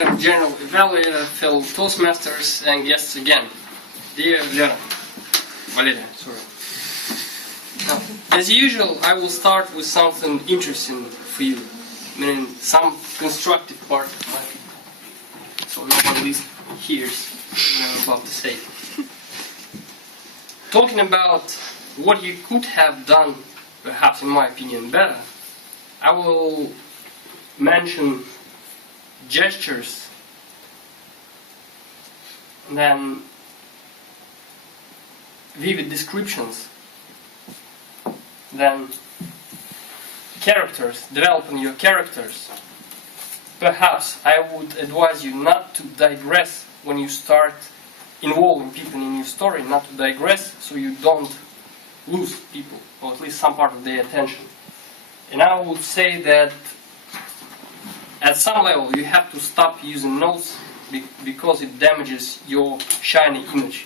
General Evaluator, fellow Toastmasters, and guests again. Dear Valeria, sorry. Now, as usual, I will start with something interesting for you, meaning some constructive part of my people, so no one hears what I'm about to say. Talking about what you could have done, perhaps in my opinion, better, I will mention gestures, then vivid descriptions, then characters, developing your characters. Perhaps I would advise you not to digress when you start involving people in your story, not to digress so you don't lose people, or at least some part of their attention. And I would say that at some level you have to stop using notes because it damages your shiny image.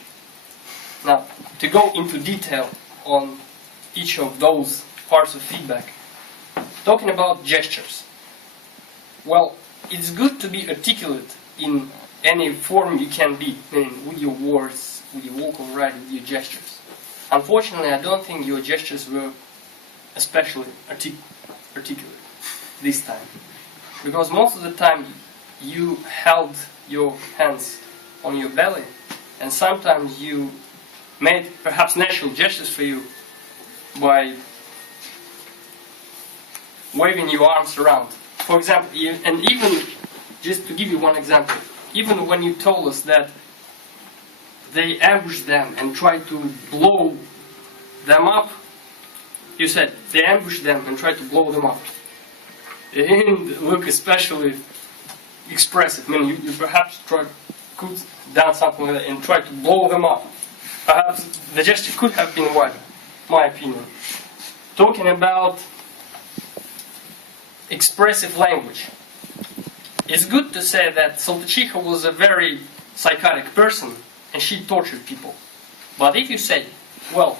Now, to go into detail on each of those parts of feedback, talking about gestures. Well, it's good to be articulate in any form you can be, meaning with your words, with your vocal variety, with your gestures. Unfortunately, I don't think your gestures were especially articulate this time. Because most of the time you held your hands on your belly, and sometimes you made perhaps natural gestures for you by waving your arms around. For example, and even, just to give you one example, even when you told us that they ambushed them and tried to blow them up, you said they ambushed them and tried to blow them up. It didn't look especially expressive. I mean, you perhaps could down something like that and try to blow them up. Perhaps the gesture could have been wider, my opinion. Talking about expressive language. It's good to say that Saltychiha was a very psychotic person and she tortured people. But if you say, well,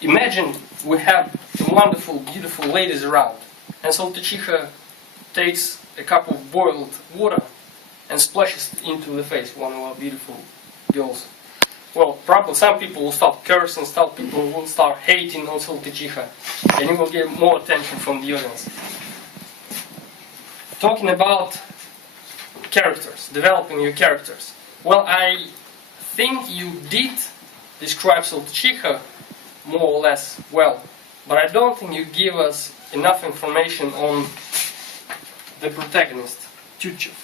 imagine we have wonderful, beautiful ladies around, and Saltychiha takes a cup of boiled water and splashes it into the face one of our beautiful girls. Well, probably some people will start cursing, some people will start hating on Saltychiha, and you will get more attention from the audience. Talking about characters, developing your characters. Well, I think you did describe Saltychiha more or less well, but I don't think you give us enough information on the protagonist, Shevchuk.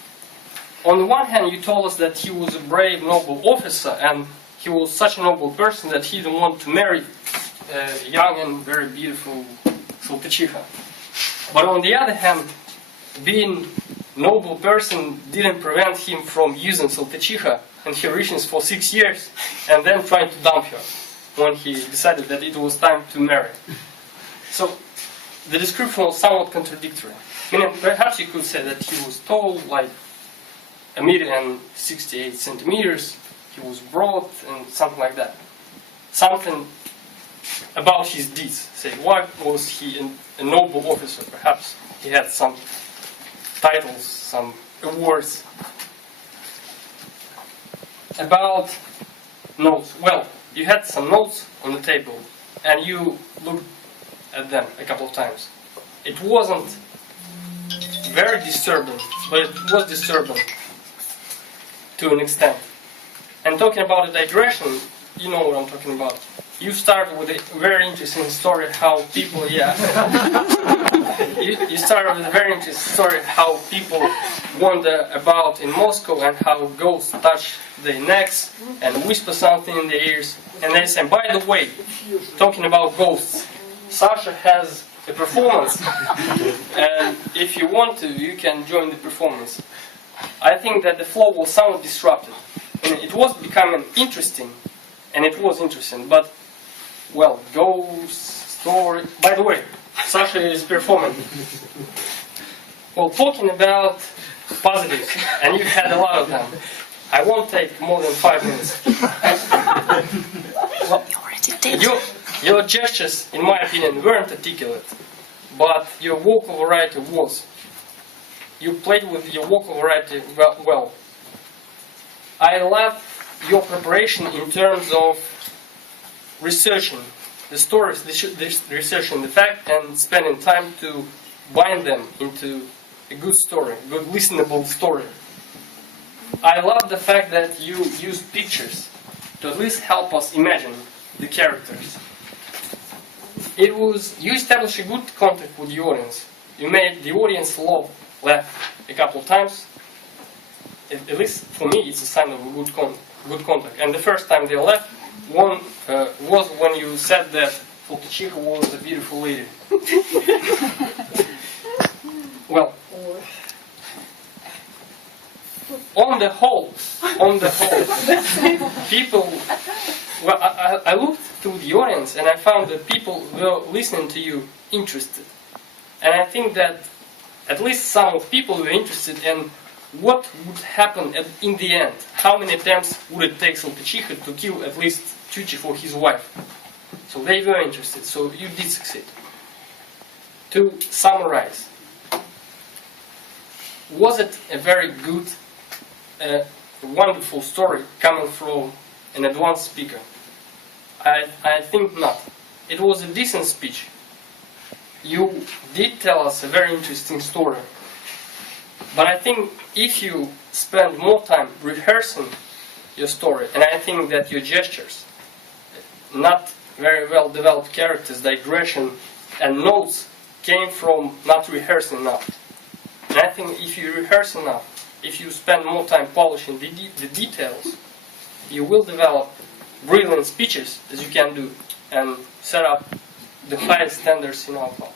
On the one hand, you told us that he was a brave, noble officer, and he was such a noble person that he didn't want to marry a young and very beautiful Saltychiha. But on the other hand, being a noble person didn't prevent him from using Saltychiha and her relations for 6 years and then trying to dump her when he decided that it was time to marry. So the description was somewhat contradictory. I mean, perhaps you could say that he was tall, like 1.68 meters, he was broad, and something like that. Something about his deeds. Say, why was he a noble officer? Perhaps he had some titles, some awards. About notes. Well, you had some notes on the table, and you looked at them a couple of times. It wasn't very disturbing, but it was disturbing to an extent. And talking about the digression, you know what I'm talking about. You started with a very interesting story how people, you started with a very interesting story how people wander about in Moscow and how ghosts touch their necks and whisper something in their ears. And they say, by the way, talking about ghosts, Sasha has a performance, and if you want to, you can join the performance. I think that the flow was somewhat disrupted. And it was becoming interesting, and it was interesting, but, well, ghost story... By the way, Sasha is performing. Well, talking about positives, and you had a lot of them. I won't take more than 5 minutes. Well, your gestures, in my opinion, weren't articulate, but your vocal variety was. you played with your vocal variety well. I love your preparation in terms of researching the stories, researching the fact, and spending time to bind them into a good story, a good listenable story. I love the fact that you use pictures to at least help us imagine the characters. You established a good contact with the audience. You made the audience laugh a couple of times. At least for me, it's a sign of a good contact. And the first time they laughed was when you said that Shevchuk was a beautiful lady. Well, on the whole, people. Well, I looked through the audience and I found that people were listening to you interested, and I think that at least some of people were interested in what would happen in the end. How many attempts would it take Shevchuk to kill at least Tucci for his wife? So they were interested. So you did succeed. To summarize, was it a very good, wonderful story coming from an advanced speaker? I think not. It was a decent speech. You did tell us a very interesting story. But I think if you spend more time rehearsing your story, and I think that your gestures, not very well developed characters, digression, and notes came from not rehearsing enough. And I think if you rehearse enough, if you spend more time polishing the details, you will develop brilliant speeches, as you can do, and set up the highest standards in our class.